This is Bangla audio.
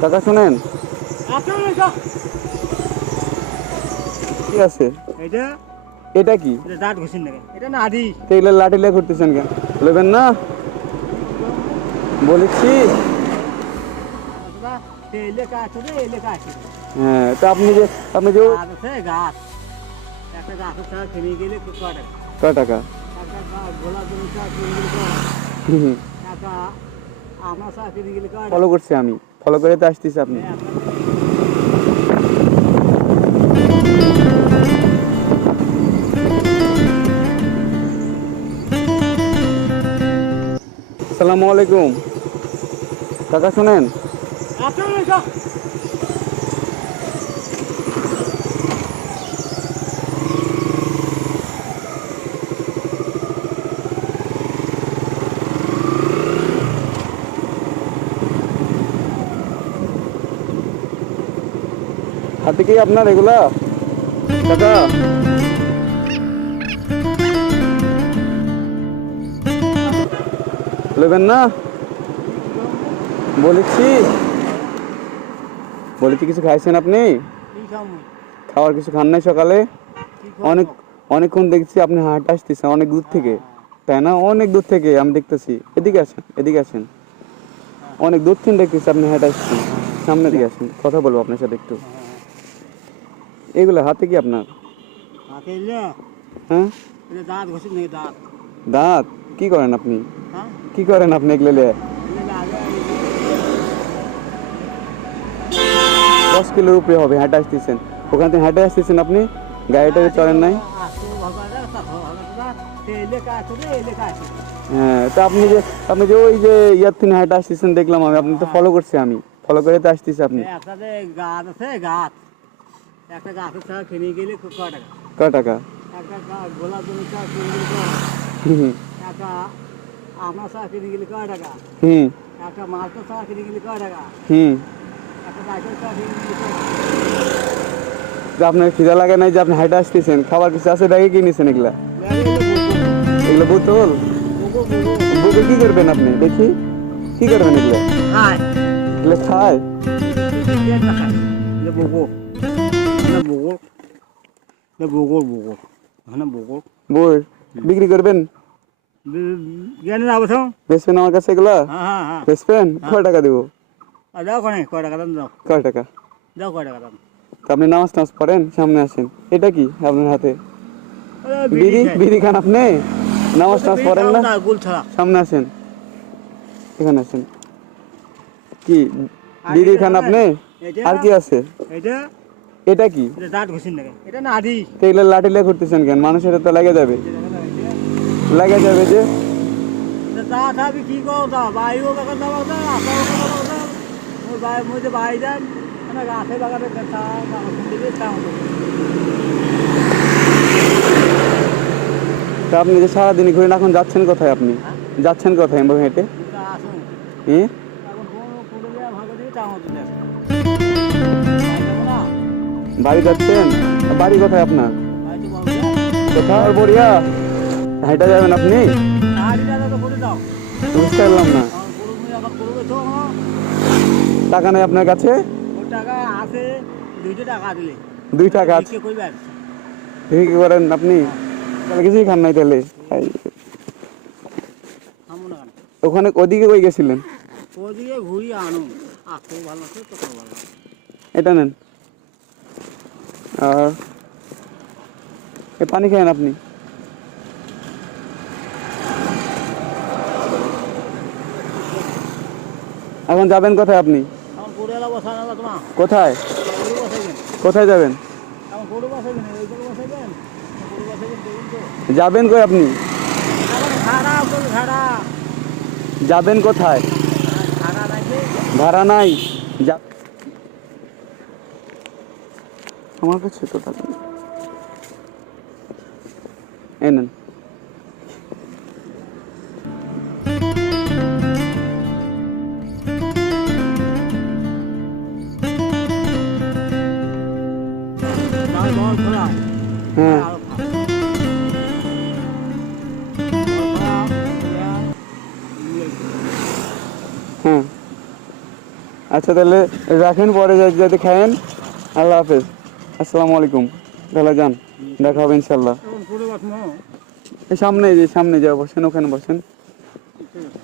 কাকা শুনেন, কি আছে এটা এটা? কি এটা দাঁত ঘষেন নাকি? এটা নাড়ি। তেলে লাঠি লে করতেছেন কেন? নেবেন না বলেছি। তেলে কাছে রে, এলে কাছে। হ্যাঁ, তা আপনি যে গাছ আছে, গাছ। একটা গাছের ছাড়া কিনে গেলে কত টাকা? কয় টাকা? একটা গোলা জমি ছাড়া কিনে গেলে কয় টাকা? একটা আমরা ছাড়া কিনে গেলে কয় ফলো টাকা? করছি আমি, ফলো করে তো আসতেছি আপনি। আসসালামু আলাইকুম কাকা শুনেন, হাতে কি আপনার এগুলা কাকা? নেবেন না বলেছি। বলেছি কিছু খাইছেন আপনি? কি খামু? খাওয়ার কিছু খান নাই সকালে? কি অনেক খাবো? অনেকক্ষণ দেখছি আপনি হাঁটা আসতেছেন অনেক দূর থেকে, তাই না? অনেক দূর থেকে আমি দেখতেছি। এদিকে আসেন, এদিকে আসেন। অনেক দূর থেকে দেখতেছি আপনি হাঁটা আসছেন। সামনে দিকে আসেন, কথা বলবো আপনার সাথে একটু। এগুলো হাতে কি আপনার? হাতে এলে হ্যাঁ, এটা দাঁত ঘষেন নাকি? দাঁত। দাঁত? কি করেন আপনি? হ্যাঁ, কি করেন আপনি এগুলো নিয়ে? এলে আগে 10 কিলোর উপরে হবে হেঁটে আসতেছেন। ওখান থেকে হেঁটে আসতেছেন আপনি, গাড়িটাকে চলেন নাই। আসো ভগবান, তেলে কাছে রে, এলে কাছে। হ্যাঁ, তা আপনি যে ওই যে ইয়ার থেকে হেঁটে আসতেছেন দেখলাম আমি, আপনি তো ফলো করছি আমি, ফলো করে তো আসতেছি আপনি। একটা যে গাছ আছে, গাছ। একটা গাছের ছাড়া কিনে গেলে কয় টাকা? কয় টাকা? একটা গোলা জমি ছাড়া কিনে গেলে কয় টাকা? হুম একটা আমরা ছাড়া কিনে গেলে কয় টাকা? হুম একটা মালটা ছাড়া কিনে গেলে কয় টাকা? হুম একটা সাইকেল ছাড়া কিনে গেলে কয় টাকা? যে আপনার খিদা লাগে নাই যে আপনি হেঁটে আসতেছেন, খাবার কিছু আছে ব্যাগে কি নিছেন এগুলা? ব্যাগে এলে এগুলো বোতল? বকো বকো বুকে কি করবেন আপনি দেখি? কি করবেন এগুলো? খায়। এগুলো খায়? এটা খায়। এটা বকো। এটা বকো। এটা বকো বকো। এখানে বকো। বই বিক্রি করবেন? জ্ঞানী যাবো তো? বেচবেন আমার কাছে এগুলা? হ্যাঁ হ্যাঁ হ্যাঁ। বেচবেন? কয় টাকা দেবো? যাও কোনে কয় টাকা দাম যাও। কয় টাকা? যাও কয় টাকা দাম। তা আপনি নামাজ টামাজ পড়েন? সামনে আসেন। এটা কি আপনার হাতে? বিড়ি বিড়ি? খায়। বিড়ি খান আপনি? নামাজ টামাজ বিড়ি পড়েন খাও না? না, গুল ছাড়া। সামনে আসেন, এখানে আসেন। কি আর বিড়ি এটা খান জানেন? আপনি? এটা আর কি আছে? এটা এটা কি এটা দাঁত ঘষেন নাকি? এটা নাড়ি। তেলে লাঠি লে করতেছেন কেন? মানুষের তো লেগে যাবে, এটা দেখা যায়, এটা লেগে যাবে যে। এটা দাঁত হবে কি করো তা? বাইও বাগান দাও না, আসাও দাও না। মই বাই মই যে বাই যান, মানে গাছে বাগানে তা দিকে তাও। তা আপনি যে সারাদিনই ঘুরেন, এখন যাচ্ছেন কোথায় আপনি? হ্যাঁ? যাচ্ছেন কোথায় এমন হেঁটে? এটা আসুন। হ্যাঁ, এখন পুরুলিয়া ভাগে দিকে তাও চলে আসে। বাই যাবো না? বাড়ি যাচ্ছেন? বাড়ি কোথায় আপনার? বাই তো বলবে। কোথায় বড়িয়া? হেঁটে যাবেন আপনি? নাড়ি দাদা তো করে দাও। বুঝতে পারলাম না। এখন পুরো মুই এখন করবে তো টাকা নেই আপনার কাছে? ওর টাকা আছে 200 টাকা দিলে। 2 টাকা আছে? বিক্রি করবেন? কি করেন আপনি? হ্যাঁ, তাহলে কিছুই খান নাই তাহলে? থামো না কেন? ওখানে ওদিকে কই গেছিলেন? ওদিকে ঘুরিয়ে আনুন। আসতেও ভালো আছে, তোকেও ভালো আছে। এটা নেন। আর পানি খান আপনি। এখন যাবেন কোথায় আপনি? এখন গরু এলা বসানো না তোমার? কোথায়? গরু বসাইবেন? কোথায় যাবেন? এখন গরু বসাইবেন, ওই গরু বসাইবেন? গরু বসাইবেন দেখুন তো। যাবেন কই আপনি? এখন ভাড়া গরু ভাড়া। যাবেন কোথায়? ভাড়া রাখবে। ভাড়া নাই। যা, আমার কাছে তো টাকা নেই। এই নেন। তার দর খোলা। হ্যাঁ, আরো খা। দর খোলা, খোলা, নিয়ে যাবে। হ্যাঁ। আচ্ছা তাহলে রাখেন, পরে যাতে খায়েন। আল্লাহ হাফেজ, আসসালামু আলাইকুম। তাহলে যান, দেখা হবে ইনশাল্লাহ। এখন করে বাসমো। এই সামনে যা বসেন, ওখানে বসেন। ঠিক আছে।